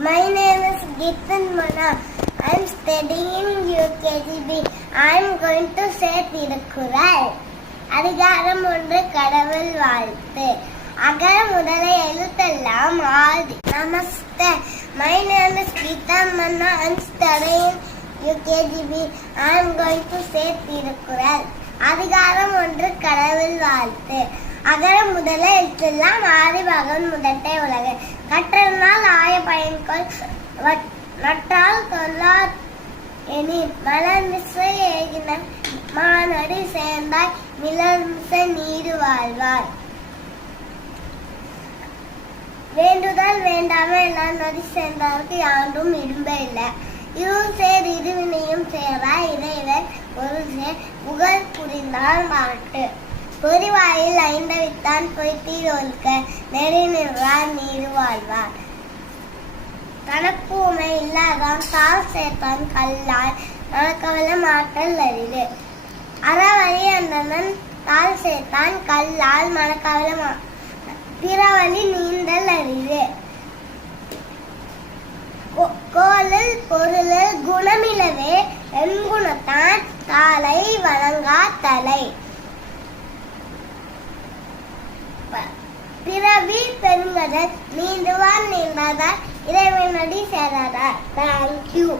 My name is Gitan Mana. I am studying UKGB. I am going to say Tirukkural. அதிகாரம் ஒன்று கடவுள் வாழ்த்து. அகர முதல எழுத்தெல்லாம் ஆதி. Namaste. My name is Gitan Mana. I am studying UKGB. I am going to say Tirukkural. அதிகாரம் ஒன்று கடவுள் வாழ்த்து. அகர முதல எழுத்தெல்லாம் ஆதி பகவன் முதட்டை உலகு. கற்றனால் ஆய பயன்கொள் நற்றால் கொல்லார் எனி மலர்மிசை ஏகின மானடி சேர்ந்தாய் மிளர்மிசை நீடு வாழ்வாய். வேண்டுதல் வேண்டாம எல்லாம் நதி சேர்ந்தாருக்கு யாண்டும் இரும்ப இல்லை. இருள் சேர் இருவினையும் சேராய் இறைவன் ஒரு சேர் புகழ் புரிந்தால் மாட்டு. பொறிவாயில் ஐந்தவித்தான் பொய்த்தீர் ஒழுக்க நெறி நின்றார் நீடு வாழ்வார். தனக்கு உமை இல்லாதான் தாள் சேர்த்தான் கல்லால் நடக்கவல்ல மாற்றல் அரிது. அறவழி அந்தனன் தாள் சேர்த்தான் கல்லால் மணக்கவல பிறவழி நீந்தல் அரிது. கோலில் பொருளில் குணமிலவே எண்குணத்தான் தாளை வழங்கா தலை. பிறவி பெருங்கடல் நீண்டுவான் நீண்டாதார் இறைவனடி சேராதார். தேங்க்யூ.